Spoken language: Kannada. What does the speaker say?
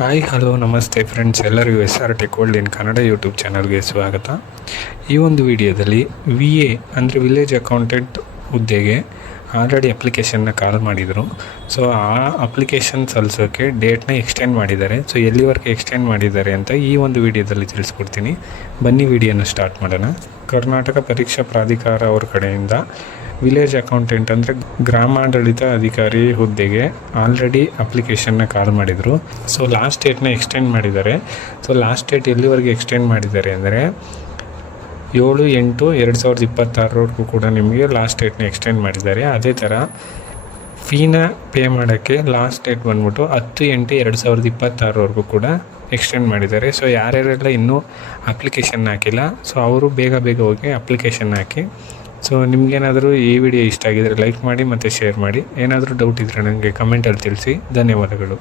ಹಾಯ್ ಹಲೋ ನಮಸ್ತೆ ಫ್ರೆಂಡ್ಸ್, ಎಲ್ಲರಿಗೂ SR Tech World ಇನ್ ಕನ್ನಡ ಯೂಟ್ಯೂಬ್ ಚಾನಲ್ಗೆ ಸ್ವಾಗತ. ಈ ಒಂದು ವಿಡಿಯೋದಲ್ಲಿ VA ಅಂದರೆ ವಿಲೇಜ್ ಅಕೌಂಟೆಂಟ್ ಹುದ್ದೆಗೆ ಆಲ್ರೆಡಿ ಅಪ್ಲಿಕೇಶನ್ನ ಕಾಲ್ ಮಾಡಿದರು. ಸೊ ಆ ಅಪ್ಲಿಕೇಶನ್ ಸಲ್ಲಿಸೋಕ್ಕೆ ಡೇಟ್ನ ಎಕ್ಸ್ಟೆಂಡ್ ಮಾಡಿದ್ದಾರೆ. ಸೊ ಎಲ್ಲಿವರೆಗೆ ಎಕ್ಸ್ಟೆಂಡ್ ಮಾಡಿದ್ದಾರೆ ಅಂತ ಈ ಒಂದು ವಿಡಿಯೋದಲ್ಲಿ ತಿಳಿಸ್ಕೊಡ್ತೀನಿ. ಬನ್ನಿ ವಿಡಿಯೋನ ಸ್ಟಾರ್ಟ್ ಮಾಡೋಣ. ಕರ್ನಾಟಕ ಪರೀಕ್ಷಾ ಪ್ರಾಧಿಕಾರ ಅವ್ರ ಕಡೆಯಿಂದ ವಿಲೇಜ್ ಅಕೌಂಟೆಂಟ್ ಅಂದರೆ ಗ್ರಾಮಾಡಳಿತ ಅಧಿಕಾರಿ ಹುದ್ದೆಗೆ ಆಲ್ರೆಡಿ ಅಪ್ಲಿಕೇಶನ್ನ ಕಾಲ್ ಮಾಡಿದರು. ಸೊ ಲಾಸ್ಟ್ ಡೇಟ್ನ ಎಕ್ಸ್ಟೆಂಡ್ ಮಾಡಿದ್ದಾರೆ. ಸೊ ಲಾಸ್ಟ್ ಡೇಟ್ ಎಲ್ಲಿವರೆಗೆ ಎಕ್ಸ್ಟೆಂಡ್ ಮಾಡಿದ್ದಾರೆ ಅಂದರೆ 7/8/2026 ಕೂಡ ನಿಮಗೆ ಲಾಸ್ಟ್ ಡೇಟ್ನ ಎಕ್ಸ್ಟೆಂಡ್ ಮಾಡಿದ್ದಾರೆ. ಅದೇ ಥರ ಫೀನ ಪೇ ಮಾಡೋಕ್ಕೆ ಲಾಸ್ಟ್ ಡೇಟ್ ಬಂದ್ಬಿಟ್ಟು 10/8/2026 ಕೂಡ ಎಕ್ಸ್ಟೆಂಡ್ ಮಾಡಿದ್ದಾರೆ. ಸೊ ಯಾರ್ಯಾರೆಲ್ಲ ಇನ್ನೂ ಅಪ್ಲಿಕೇಶನ್ ಹಾಕಿಲ್ಲ, ಸೊ ಅವರು ಬೇಗ ಹೋಗಿ ಅಪ್ಲಿಕೇಶನ್ ಹಾಕಿ. ಸೊ ನಿಮಗೇನಾದರೂ ಈ ವಿಡಿಯೋ ಇಷ್ಟ ಆಗಿದರೆ ಲೈಕ್ ಮಾಡಿ ಮತ್ತು ಶೇರ್ ಮಾಡಿ. ಏನಾದರೂ ಡೌಟ್ ಇದ್ದರೆ ನನಗೆ ಕಮೆಂಟಲ್ಲಿ ತಿಳಿಸಿ. ಧನ್ಯವಾದಗಳು.